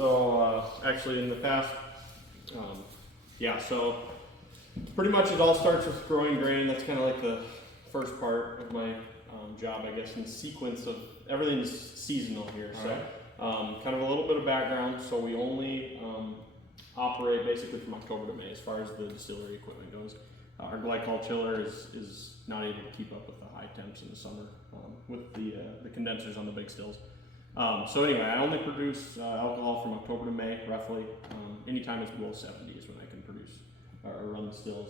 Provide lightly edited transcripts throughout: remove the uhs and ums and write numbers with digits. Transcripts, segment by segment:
So actually in the past, so pretty much it all starts with growing grain. That's kind of like the first part of my job, I guess, in the sequence of everything's seasonal here. All so right. kind of a little bit of background. So we only operate basically from October to May as far as the distillery equipment goes. Our glycol chiller is not able to keep up with the high temps in the summer with the condensers on the big stills. So anyway, I only produce alcohol from October to May, roughly. Anytime it's below 70 is when I can produce or run the stills.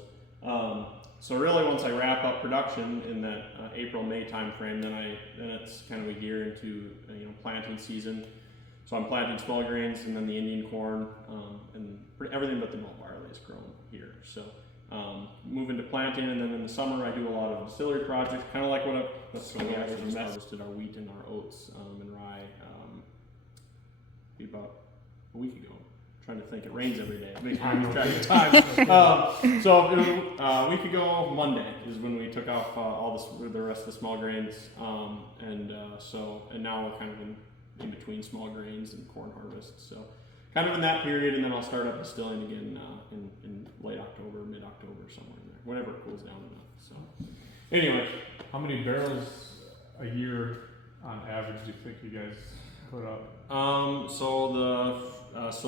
So really, once I wrap up production in that April-May time frame, then it's kind of a year into planting season. So I'm planting small grains and then the Indian corn and everything but the malt barley is grown here. So move into planting, and then in the summer I do a lot of distillery projects, kind of like we actually just harvested our wheat and our oats and rye about a week ago. I'm trying to think, it rains every day. It makes me track of time. So a week ago, Monday is when we took off the rest of the small grains, and now we're kind of in between small grains and corn harvest. So kind of in that period, and then I'll start up distilling again in late October, mid-October, somewhere in there, whenever it cools down enough. So anyway, how many barrels a year on average do you think you guys put up? So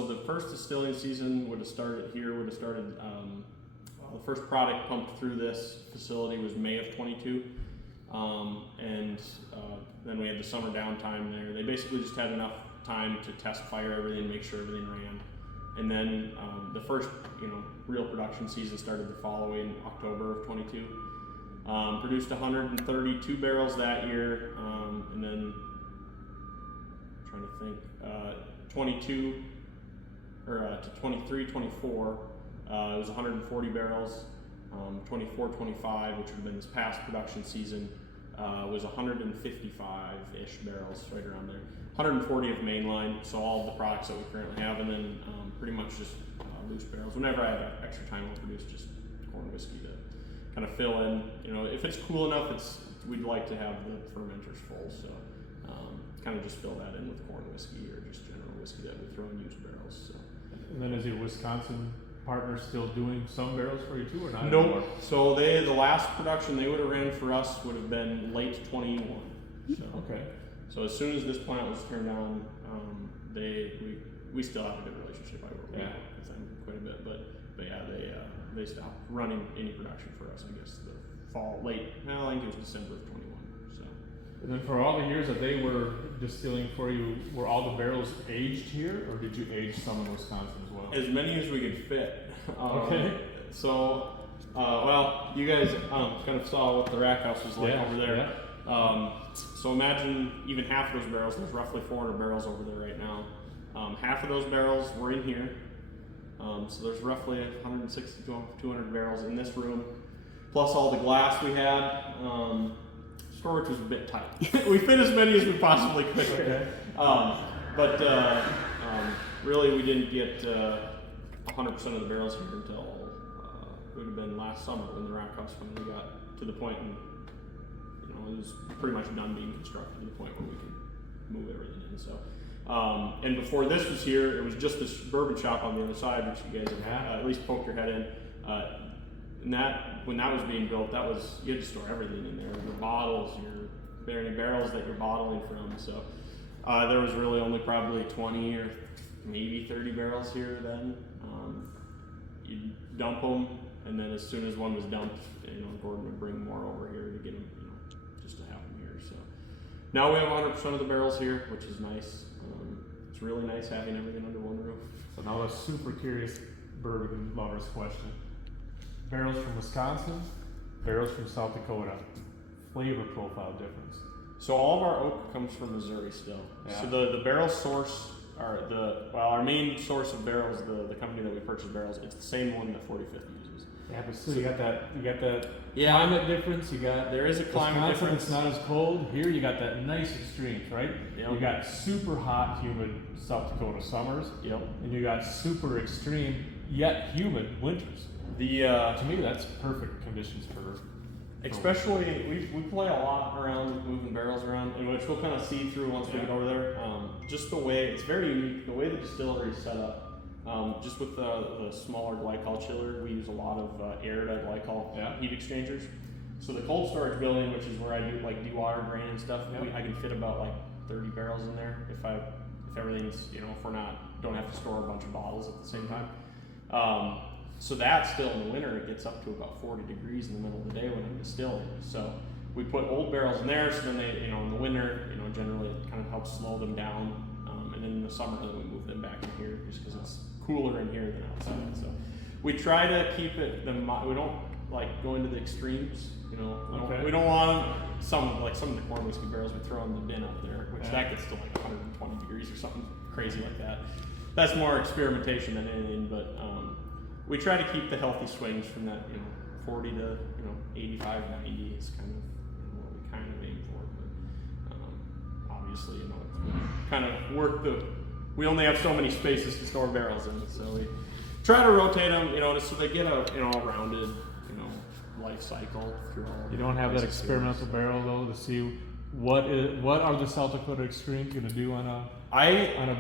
the first distilling season would have started. The first product pumped through this facility was May of 22, and then we had the summer downtime there. They basically just had enough time to test fire everything, make sure everything ran, and then the first real production season started the following October of 22. Produced 132 barrels that year, and then I'm trying to think, 22 or to 23, 24, it was 140 barrels. 24, 25, which would have been this past production season, was 155-ish barrels, right around there. 140 of mainline, so all of the products that we currently have, and then pretty much just loose barrels. Whenever I have extra time, I'll produce just corn whiskey to kind of fill in. If it's cool enough, we'd like to have the fermenters full, so kind of just fill that in with corn whiskey or just general whiskey that we throw in used barrels. So. And then is your Wisconsin partner still doing some barrels for you too, or not? Nope. Anymore? So the last production they would have ran for us would have been late 21. So. Okay. So as soon as this plant was turned on, we still have a good relationship. I work with them quite a bit, but yeah, they stopped running any production for us. I guess the fall, I think it was December of 21. So. And then for all the years that they were distilling for you, were all the barrels aged here, or did you age some in Wisconsin as well? As many as we could fit. Okay. So, you guys kind of saw what the rack house was like over there. Yeah. So imagine even half of those barrels. There's roughly 400 barrels over there right now. Half of those barrels were in here. So there's roughly 160 to 200 barrels in this room, plus all the glass we had. Storage was a bit tight. We fit as many as we possibly could. Okay. But really, we didn't get 100% of the barrels here until it would have been last summer when the rack house finally got to the point, and it was pretty much done being constructed to the point where we can move everything in. So, and before this was here, it was just this bourbon shop on the other side, which you guys have at least poked your head in. And when that was being built, you had to store everything in there: your bottles, your barrels that you're bottling from. So there was really only probably 20 or maybe 30 barrels here then. You'd dump them, and then as soon as one was dumped, Gordon would bring more over here to get them, just to have them here. So now we have 100% of the barrels here, which is nice. It's really nice having everything under one roof. So now a super curious bourbon lovers question. Barrels from Wisconsin, barrels from South Dakota, flavor profile difference. So all of our oak comes from Missouri still. Yeah. So the barrel source, our main source of barrels, the company that we purchase barrels, it's the same one that 45th uses. Yeah, but still you got that climate difference. There is a climate Wisconsin, difference. it's not as cold. Here you got that nice extremes, right? Yep. You got super hot, humid South Dakota summers. Yep. And you got super extreme yet humid winters. To me, that's perfect conditions for Especially, we play a lot around with moving barrels around, and which we'll kind of see through once we get over there. Just the way, it's very unique, the way the distillery is set up. Just with the smaller glycol chiller, we use a lot of air to glycol heat exchangers. So the cold storage building, which is where I do like dewater grain and stuff, I can fit about like 30 barrels in there if everything's, if we're don't have to store a bunch of bottles at the same time. So that still in the winter, it gets up to about 40 degrees in the middle of the day when I'm distilling. So we put old barrels in there, so then they, in the winter, generally it kind of helps slow them down. And then in the summer, then we move them back in here just because it's cooler in here than outside. So we try to keep it, we don't like go into the extremes. We don't want some of the corn whiskey barrels we throw in the bin up there, which that gets to like 120 degrees or something crazy like that. That's more experimentation than anything, but we try to keep the healthy swings from that 40 to 85, 90 is kind of what we kind of aim for. But obviously, it's kind of we only have so many spaces to store barrels in, so we try to rotate them, just so they get a rounded life cycle through all. You don't have that experimental barrel though to see what are the South Dakota Extremes going to do on a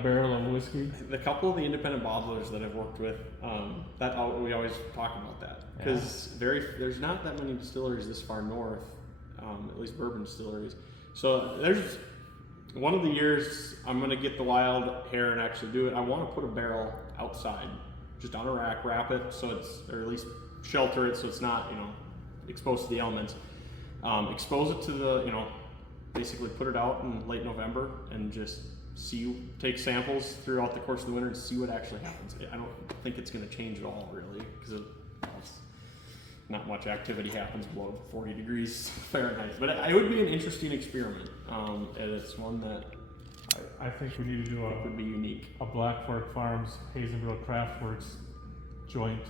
barrel of whiskey? The couple of the independent bottlers that I've worked with, we always talk about that because there's not that many distilleries this far north, at least bourbon distilleries. So there's one of the years I'm going to get the wild hair and actually do it. I want to put a barrel outside, just on a rack, wrap it or at least shelter it so it's not exposed to the elements. Expose it to the basically put it out in late November and just take samples throughout the course of the winter and see what actually happens. I don't think it's going to change at all really because not much activity happens below 40 degrees Fahrenheit. But it would be an interesting experiment, and it's one that I think we need to do would be unique. A Black Fork Farms Hazenville Craftworks joint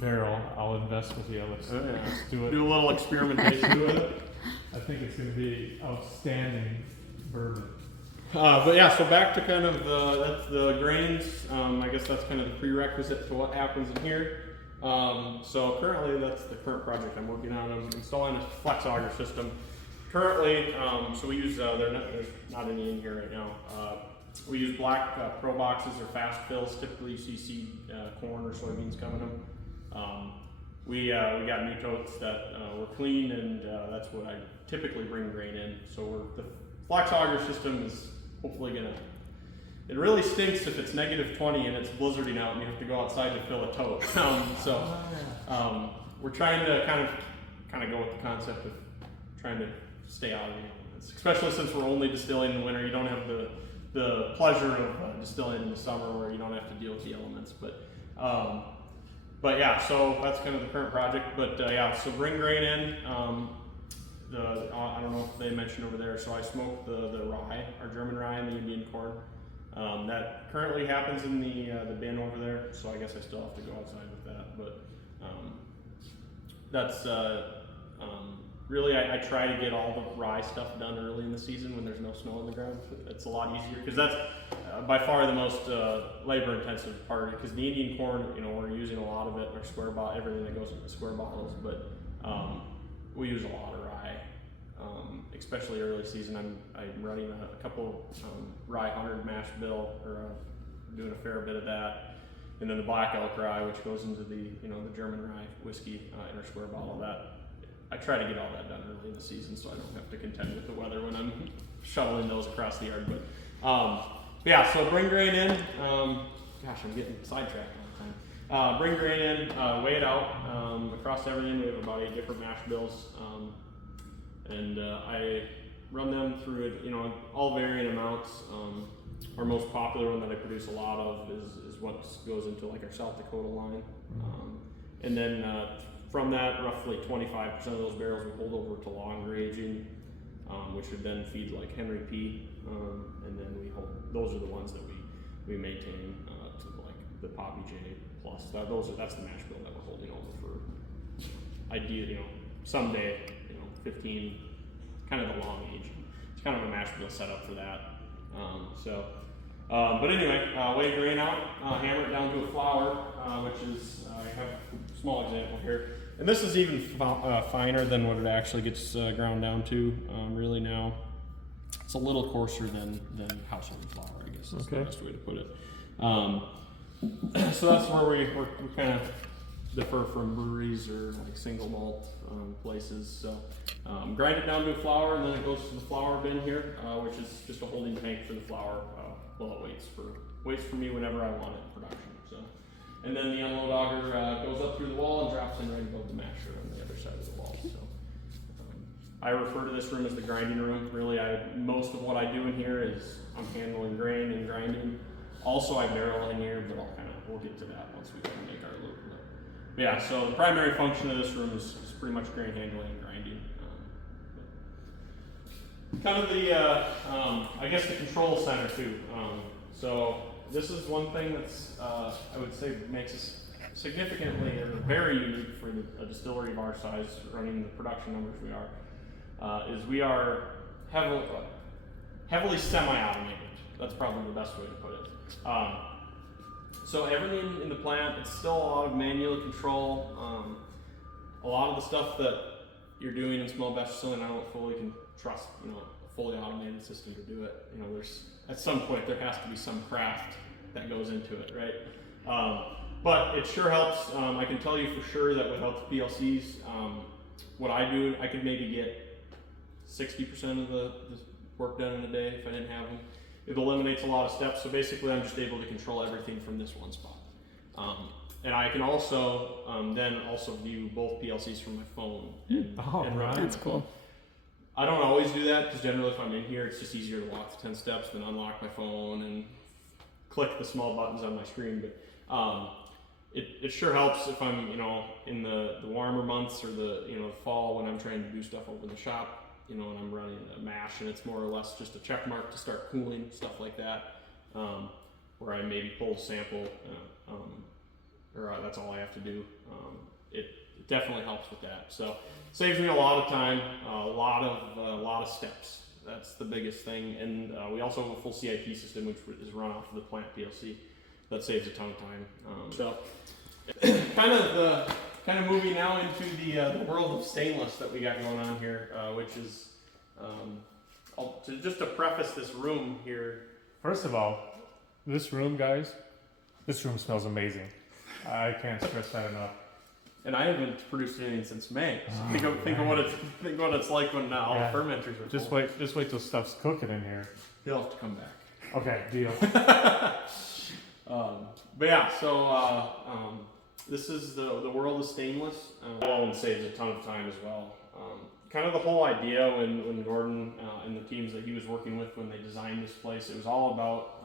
barrel. I'll invest with you. Let's do it. Do a little experimentation with it. I think it's going to be outstanding bourbon. But yeah, so back to kind of the grains. I guess that's kind of the prerequisite to what happens in here. So currently, that's the current project I'm working on. I'm installing a flex auger system. Currently, so we use there's not any in here right now. We use black pro boxes or fast fills. Typically, you see seed corn or soybeans coming in them. We got new totes that were clean, and that's what I typically bring grain in. So the flex auger system is hopefully gonna. It really stinks if it's -20 and it's blizzarding out and you have to go outside to fill a tote. We're trying to kind of go with the concept of trying to stay out of the elements, especially since we're only distilling in the winter. You don't have the pleasure of distilling in the summer where you don't have to deal with the elements. But yeah, so that's kind of the current project. But so bring grain in. I don't know if they mentioned over there. So I smoked the rye, our German rye, and the Indian corn. That currently happens in the bin over there. So I guess I still have to go outside with that. But that's really I try to get all the rye stuff done early in the season when there's no snow on the ground. It's a lot easier because that's by far the most labor-intensive part. Because the Indian corn, we're using a lot of it. Our square bottle, everything that goes in the square bottles, but we use a lot of rye, especially early season. I'm running a couple rye 100 mash bill, or doing a fair bit of that, and then the black elk rye, which goes into the the German rye whiskey in our square bottle. That I try to get all that done early in the season, so I don't have to contend with the weather when I'm shoveling those across the yard. But so bring grain in. Gosh, I'm getting sidetracked all the time. Bring grain in, weigh it out across everything. We have about 8 different mash bills, and I run them through it. All varying amounts. Our most popular one that I produce a lot of is what goes into like our South Dakota line, and then. From that, roughly 25% of those barrels we hold over to longer aging, which would then feed like Henry P. And then we hold, those are the ones that we maintain to like the Poppy J plus. That's the mash bill that we're holding over for idea, someday, 15, kind of the long age. It's kind of a mash bill set up for that. But anyway, weigh grain out, hammer it down to a flour, which is, I have a small example here. And this is even finer than what it actually gets ground down to. Really now, it's a little coarser than household flour, I guess is the best way to put it. So that's where we kind of differ from breweries or like single malt places. So grind it down to a flour, and then it goes to the flour bin here, which is just a holding tank for the flour while it waits for me whenever I want it in production. So, and then the unload auger goes up through the wall and drops in right above the masher on the other side of the wall. So I refer to this room as the grinding room. Really, most of what I do in here is I'm handling grain and grinding. Also, I barrel in here, but we'll get to that once we make our loop. But yeah, so the primary function of this room is pretty much grain handling and grinding. Kind of the, I guess the control center too. So this is one thing that's, I would say makes us significantly or very unique for a distillery of our size running the production numbers we are, is we are heavily semi-automated. That's probably the best way to put it. So everything in the plant, it's still a lot of manual control. A lot of the stuff that you're doing in small batch distilling, I don't fully can trust, a fully automated system to do it. There's at some point there has to be some craft that goes into it, right? But it sure helps. I can tell you for sure that without the PLCs, what I do, I could maybe get 60% of the work done in a day if I didn't have them. It eliminates a lot of steps, so basically I'm just able to control everything from this one spot. And I can also then view both PLCs from my phone and run. That's cool. I don't always do that because generally if I'm in here, it's just easier to walk the 10 steps than unlock my phone and click the small buttons on my screen. But it sure helps if I'm in the warmer months or the fall when I'm trying to do stuff over in the shop. And I'm running a mash and it's more or less just a check mark to start cooling, stuff like that, where I maybe pull a sample, or that's all I have to do. It definitely helps with that. So saves me a lot of time, a lot of steps. That's the biggest thing. And we also have a full CIP system, which is run off of the plant PLC. That saves a ton of time. So kind of moving now into the world of stainless that we got going on here, which is, just to preface this room here. First of all, this room, guys, this room smells amazing. I can't stress that enough. And I haven't produced anything since May. So think of what it's like when all the fermenters are Just full. wait till stuff's cooking in here. He'll have to come back. Okay, deal. But yeah, so this is the world of stainless. Alone saves a ton of time as well. Kind of the whole idea when Gordon and the teams that he was working with when they designed this place, it was all about,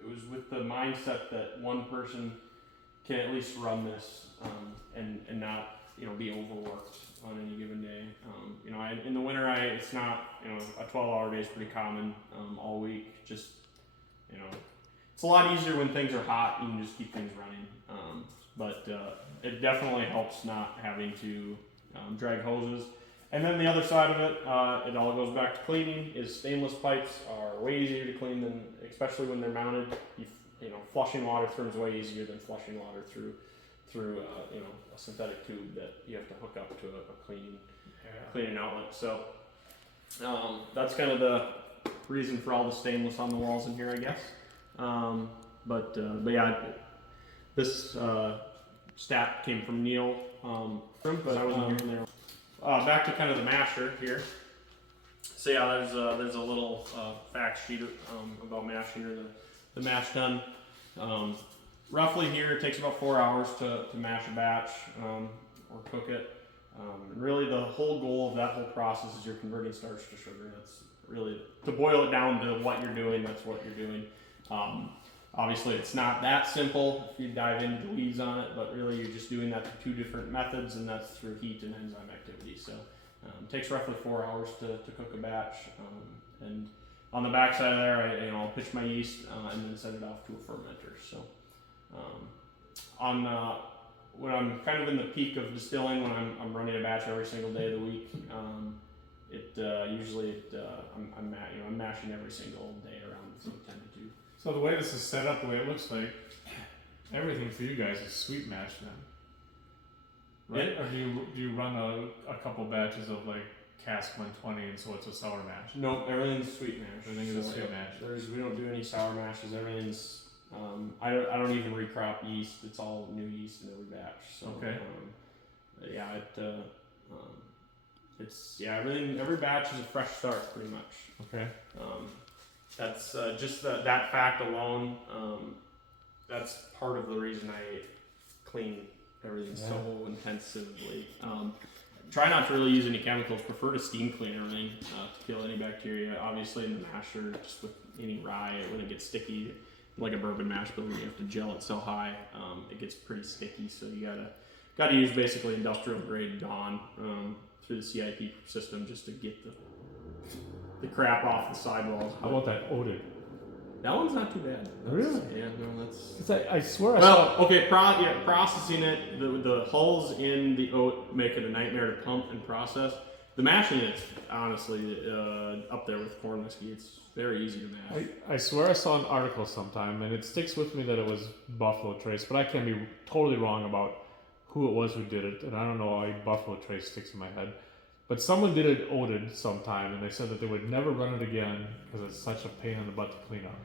it was with the mindset that one person can at least run this and not be overworked on any given day. In the winter, it's not a 12-hour day is pretty common all week. Just it's a lot easier when things are hot. You can just keep things running. But it definitely helps not having to drag hoses. And then the other side of it, it all goes back to cleaning. Is stainless pipes are way easier to clean than, especially when they're mounted. Flushing water through them is way easier than flushing water through a synthetic tube that you have to hook up to a cleaning outlet. So that's kind of the reason for all the stainless on the walls in here, I guess. But yeah, this stat came from Neil, but I wasn't here when they were. Back to kind of the masher here. So yeah, there's a little fact sheet about mashing or the mash tun. Roughly here, it takes about 4 hours to mash a batch or cook it. And really, the whole goal of that whole process is you're converting starch to sugar. That's really, to boil it down to what you're doing, that's what you're doing. Obviously, it's not that simple if you dive into the weeds on it, but really you're just doing that through 2 different methods, and that's through heat and enzyme activity. So it takes roughly 4 hours to cook a batch. And on the back side of there, I'll pitch my yeast and then send it off to a fermenter. So when I'm kind of in the peak of distilling, when I'm running a batch every single day of the week, I'm mashing every single day around 10 to 2. So the way this is set up, the way it looks like, everything for you guys is sweet mash then. right? Or do you run a couple batches of like cask 120 and so it's a sour mash? Nope, everything's sweet mash. Everything is a sweet mash. We don't do any sour mashes. Everything's I don't even recrop yeast. It's all new yeast in every batch. So okay. Every batch is a fresh start pretty much. Okay. That's just that fact alone. That's part of the reason I clean everything so intensively. Try not to really use any chemicals. Prefer to steam clean everything to kill any bacteria. Obviously, in the masher, just with any rye, when it gets sticky, like a bourbon mash bill, you have to gel it so high, it gets pretty sticky. So you gotta use basically industrial grade Dawn through the CIP system just to get the crap off the sidewalls. How about that odor? That one's not too bad. Really? Yeah, no, that's. I swear I saw. Okay, processing it, the hulls in the oat make it a nightmare to pump and process. The mashing it's honestly up there with corn whiskey. It's very easy to mash. I swear I saw an article sometime, and it sticks with me that it was Buffalo Trace, but I can be totally wrong about who it was who did it, and I don't know why Buffalo Trace sticks in my head. But someone did it oated sometime, and they said that they would never run it again because it's such a pain in the butt to clean up.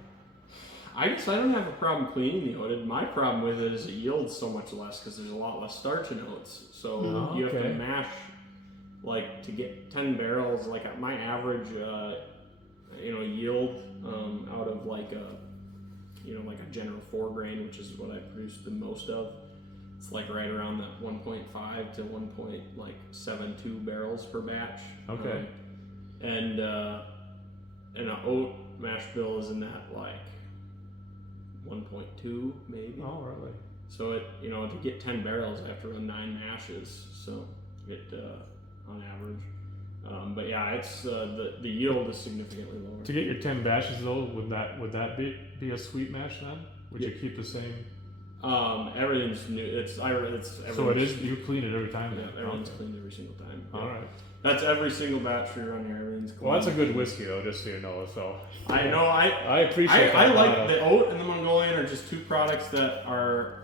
I guess I don't have a problem cleaning the oated. My problem with it is it yields so much less because there's a lot less starch in oats. So you have to mash, like, to get 10 barrels. Like my average, yield out of like a General 4 grain, which is what I produce the most of. It's like right around that 1.5 to 1.72 barrels per batch. Okay. And an oat mash bill is in that like 1.2 maybe. Oh, really? So to get 10 barrels, I have to run 9 mashes. So on average. But yeah, it's the yield is significantly lower. To get your 10 batches though, would that be a sweet mash then? Would you keep the same? Everything's new. It's so it is. You clean it every time. Yeah, everything's cleaned every single time. All right. That's every single batch we run here. Everything's clean. Well, that's a good whiskey though, just so you know. So I know. I appreciate. I like the oat and the Mongolian are just two products that are.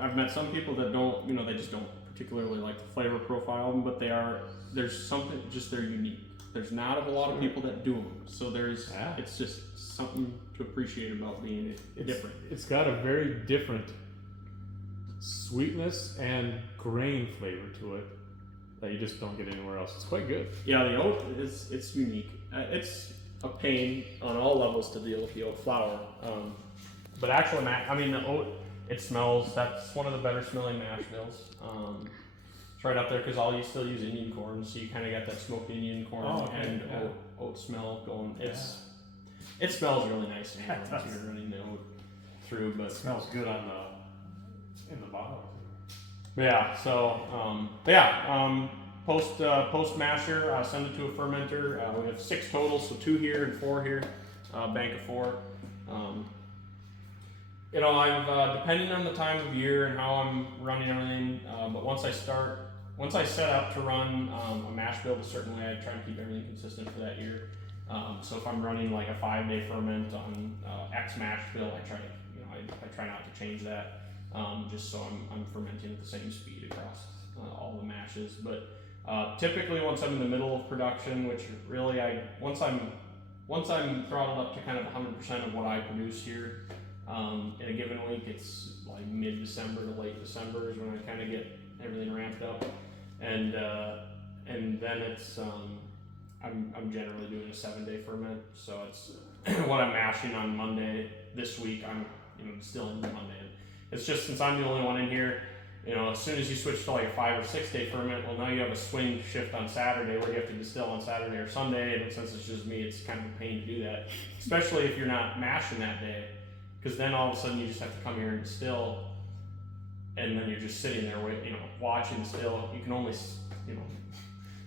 I've met some people that don't. They just don't particularly like the flavor profile of them, but there's something just they're unique. There's not a lot of people that do them, so it's just something to appreciate about being different. It's got a very different sweetness and grain flavor to it that you just don't get anywhere else. It's quite good. Yeah, the oat it's unique. It's a pain on all levels to deal with the oat flour, but actually, the oat it smells. That's one of the better smelling mash bills. It's right up there because you still use Indian corn, so you kind of got that smoked Indian corn and oat smell going. It smells really nice when you're running the oat through, but it smells good in the bottle. Yeah. So post masher, send it to a fermenter. We have 6 total, so 2 here and 4 here, bank of 4. I've depending on the time of year and how I'm running everything, but once I set up to run a mash bill, certainly I try to keep everything consistent for that year. So if I'm running like a 5-day ferment on X mash bill, I try not to change that, just so I'm fermenting at the same speed across all the mashes. But typically, once I'm in the middle of production, which really once I'm throttled up to kind of 100% of what I produce here in a given week, it's like mid-December to late December is when I kind of get everything ramped up, and then it's I'm generally doing a 7-day ferment, so it's what I'm mashing on Monday this week. I'm distilling Monday. It's just since I'm the only one in here, as soon as you switch to like a 5 or 6-day ferment, well, now you have a swing shift on Saturday where you have to distill on Saturday or Sunday, and since it's just me, it's kind of a pain to do that, especially if you're not mashing that day, because then all of a sudden you just have to come here and distill, and then you're just sitting there watching the still. You can only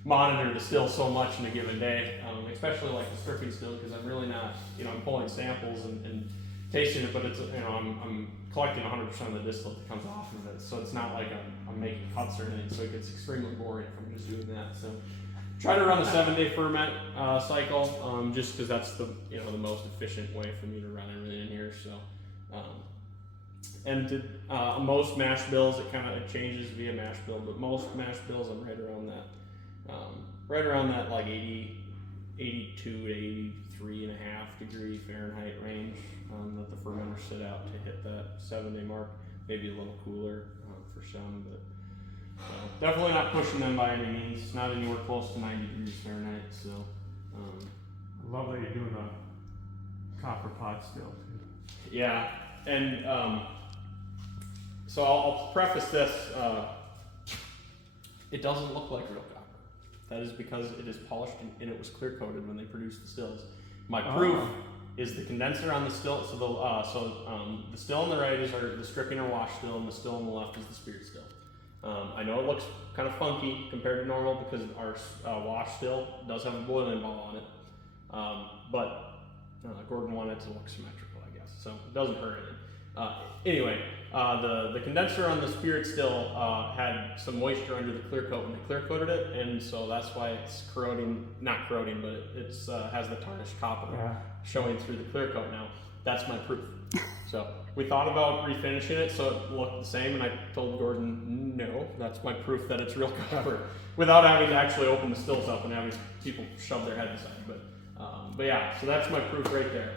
monitor the still so much in a given day, especially like the stripping still, because I'm really not, I'm pulling samples and tasting it, but it's, I'm collecting 100% of the distillate that comes off of it, so it's not like I'm making cuts or anything, so it gets extremely boring if I'm just doing that. So try to run a 7-day ferment cycle, just because that's the the most efficient way for me to run everything in here. So and most mash bills, it changes via mash bill, but most mash bills I'm right around that like 82 to 83 and a half degree Fahrenheit range that the fermenters sit out to hit that 7-day mark. Maybe a little cooler for some, but definitely not pushing them by any means. Not anywhere close to 90 degrees Fahrenheit. So I love that you're doing a copper pot still. yeah, and so I'll preface this. It doesn't look like real copper. That is because it is polished and it was clear coated when they produced the stills. My proof is the condenser on the still. So the still on the right is the stripping or wash still, and the still on the left is the spirit still. I know it looks kind of funky compared to normal because our wash still does have a boiling ball on it, but Gordon wanted it to look symmetrical, I guess, so it doesn't hurt it. Anyway, the condenser on the spirit still had some moisture under the clear coat when they clear coated it, and so that's why it's not corroding, but it has the tarnished copper showing through the clear coat now. That's my proof. So we thought about refinishing it so it looked the same, and I told Gordon, no, that's my proof that it's real copper, without having to actually open the stills up and having people shove their head inside. But yeah, so that's my proof right there.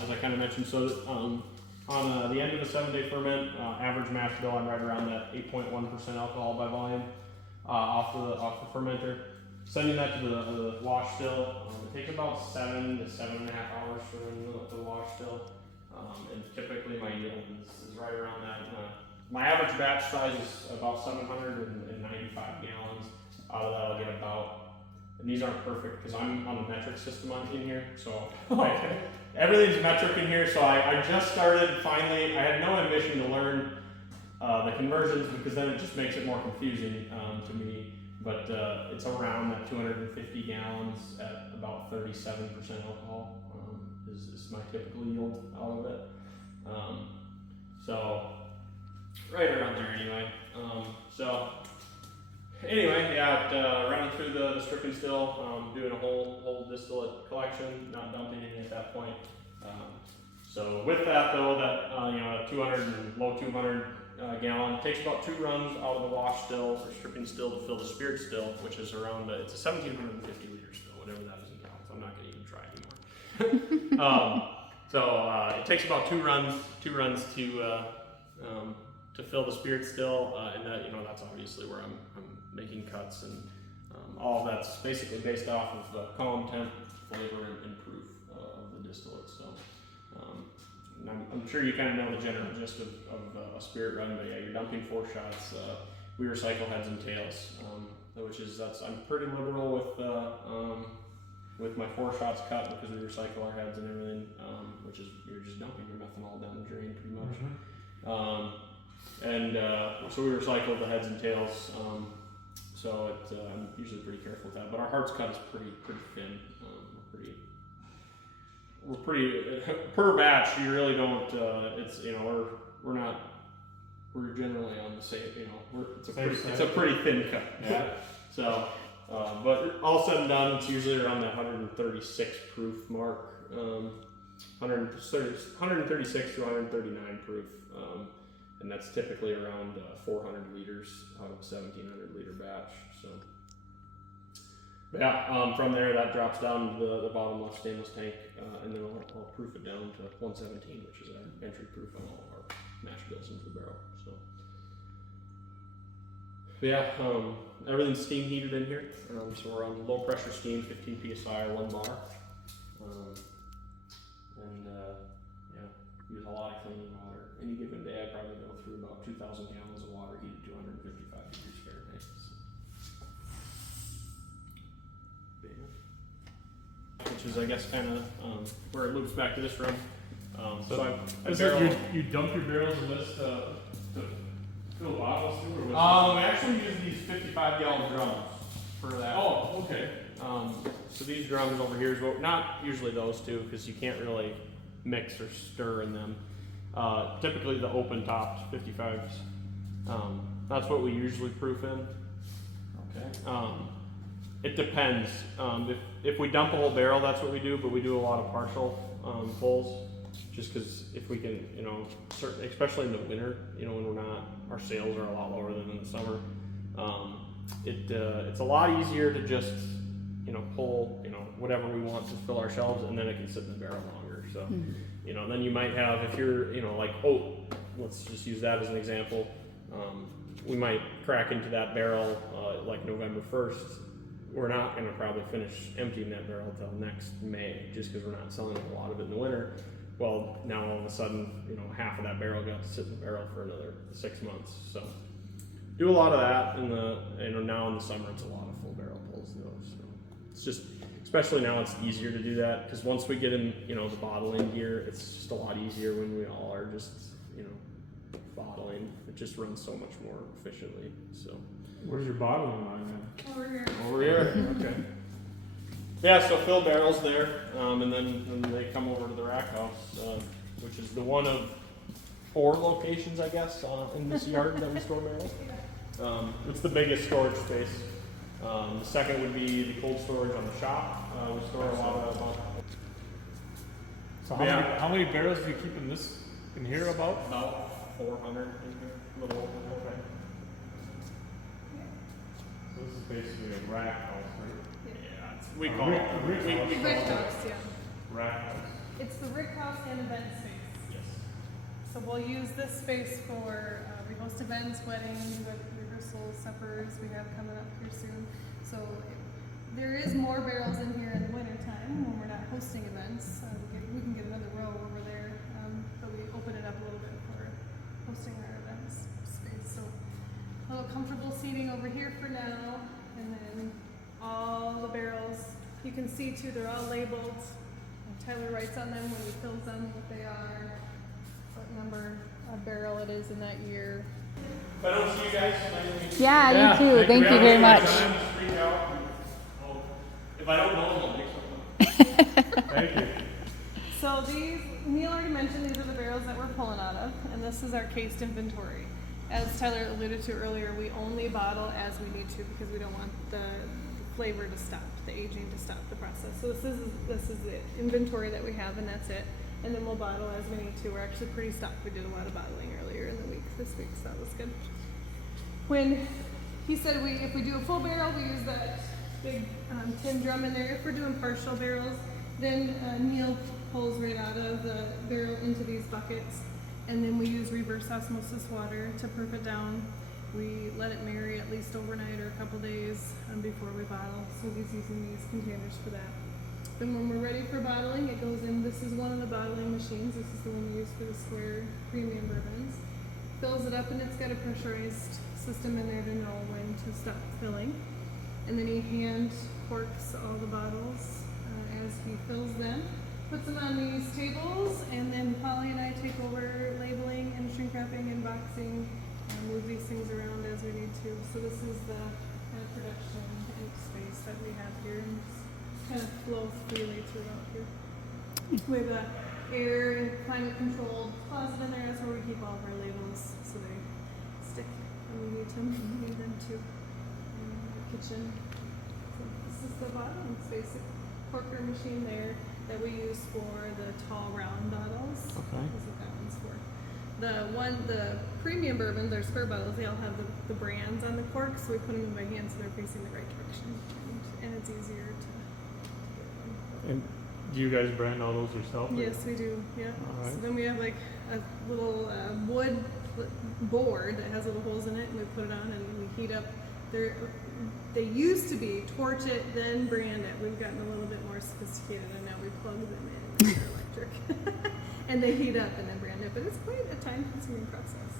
As I kind of mentioned, so on the end of the 7-day ferment, average mash bill, I'm right around that 8.1% alcohol by volume off the fermenter. Sending that to the wash still, it takes about 7 to 7.5 hours for the wash still, and typically my yield is right around that. My average batch size is about 795 gallons. Out of that, I'll get about, and these aren't perfect because I'm on the metric system in here, so everything's metric in here. So I just started finally. I had no ambition to learn the conversions because then it just makes it more confusing to me. But it's around that 250 gallons at about 37% alcohol is my typical yield out of it. So right around there anyway. Running through the stripping still, doing a whole distillate collection, not dumping any at that point. So with that though, that 200 and low 200 gallon takes about 2 runs out of the wash still or stripping still to fill the spirit still, which is around it's a 1750 liter still, whatever that is in gallons. I'm not going to even try anymore. It takes about 2 runs to fill the spirit still, and that's obviously where I'm making cuts, and all of that's basically based off of column temp, flavor, and proof of the distillate. So I'm sure you kind of know the general gist of a spirit run, but yeah, you're dumping 4 shots. We recycle heads and tails, I'm pretty liberal with my 4 shots cut because we recycle our heads and everything, which is you're just dumping your methanol down the drain pretty much. So we recycle the heads and tails. I'm usually pretty careful with that, but our hearts cut is pretty thin. We're pretty per batch. You really don't. We're generally on the same. It's a pretty thin cut. Yeah. So, but all said and done, it's usually around that 136 proof mark. 136 to 139 proof. And that's typically around 400 liters out of a 1,700 liter batch. So, but yeah, from there that drops down to the bottom left stainless tank, and then I'll proof it down to 117, which is our entry proof on all of our mash bills into the barrel. So, but yeah, everything's steam heated in here. So we're on low pressure steam, 15 psi or 1 bar, use a lot of clean water. Any given day, I probably go through about 2,000 gallons of water heated to 255 degrees Fahrenheit. Which is, I guess, kind of where it loops back to this room. You dump your barrels in this to fill bottles too, or we actually use these 55-gallon drums for that. Oh, okay. So these drums over here is not usually those two because you can't really mix or stir in them. Typically the open topped 55s. That's what we usually proof in. Okay. It depends. If we dump a whole barrel, that's what we do, but we do a lot of partial pulls, just because if we can, especially in the winter, when we're not, our sales are a lot lower than in the summer. It's a lot easier to just, pull, whatever we want to fill our shelves, and then it can sit in the barrel longer. So, then you might have, if you're, like oat, let's just use that as an example. We might crack into that barrel like November 1st. We're not going to probably finish emptying that barrel until next May, just because we're not selling a lot of it in the winter. Well, now all of a sudden, half of that barrel got to sit in the barrel for another 6 months. So do a lot of that now in the summer, it's a lot of full barrel pulls though. So it's just, especially now, it's easier to do that because once we get in, the bottling gear, it's just a lot easier when we all are just, bottling. It just runs so much more efficiently. So. Where's your bottling line then? Over here. Over here. Okay. Yeah, so fill barrels there, and then they come over to the rack house, which is the one of 4 locations, I guess, in this yard that we store barrels. It's the biggest storage space. The second would be the cold storage on the shop. We store a lot of. So how many barrels do you keep in here about? About 400 in here, a little over. Okay. So this is basically a rack house, right? Yeah, we call it Rick house, yeah. Rack house. It's the Rick house and event space. Yes. So we'll use this space for, we host events, weddings, rehearsals, suppers, we have coming up here soon. So there is more barrels in here in the winter time when we're not hosting events. We can get another row over there, but we open it up a little bit for hosting our events space. So a little comfortable seating over here for now, and then all the barrels, you can see too, they're all labeled. Tyler writes on them when he fills them what they are, what number of barrel it is in that year. If I don't see you guys, Yeah, you too. Thank you very much. If I don't know them, I'll make something. Thank you. So these, Neil already mentioned, these are the barrels that we're pulling out of, and this is our cased inventory. As Tyler alluded to earlier, we only bottle as we need to because we don't want the flavor to stop, the aging to stop the process. So this is the inventory that we have, and that's it. And then we'll bottle as we need to. We're actually pretty stocked. We did a lot of bottling earlier in the week, this week, so that was good. When he said if we do a full barrel, we use that big tin drum in there. If we're doing partial barrels, then Neil pulls right out of the barrel into these buckets, and then we use reverse osmosis water to proof it down. We let it marry at least overnight or a couple days before we bottle, so he's using these containers for that. Then when we're ready for bottling, it goes in. This is one of the bottling machines. This is the one we use for the square premium bourbons. Fills it up, and it's got a pressurized system in there to know when to stop filling. And then he hand corks all the bottles as he fills them, puts them on these tables, and then Polly and I take over labeling and shrink wrapping and boxing, and move these things around as we need to. So this is the kind of production space that we have here, and just kind of flows freely throughout here. We have a air and climate controlled closet in there. That's where we keep all of our labels, so they stick when we need them to. And the kitchen. So this is the bottling space. Corker machine there that we use for the tall round bottles. Okay. That's what that one's for. The premium bourbon, their square bottles, they all have the brands on the cork, so we put them in by hand so they're facing the right direction, and it's easier to get them. And do you guys brand all those yourself? Yes, we do. Yeah. All right. So then we have like a little wood board that has little holes in it, and we put it on and we heat up. They used to be torch it, then brand it. We've gotten a little bit more sophisticated, and now we plug them in with their electric, and they heat up and then brand it. But it's quite a time-consuming process.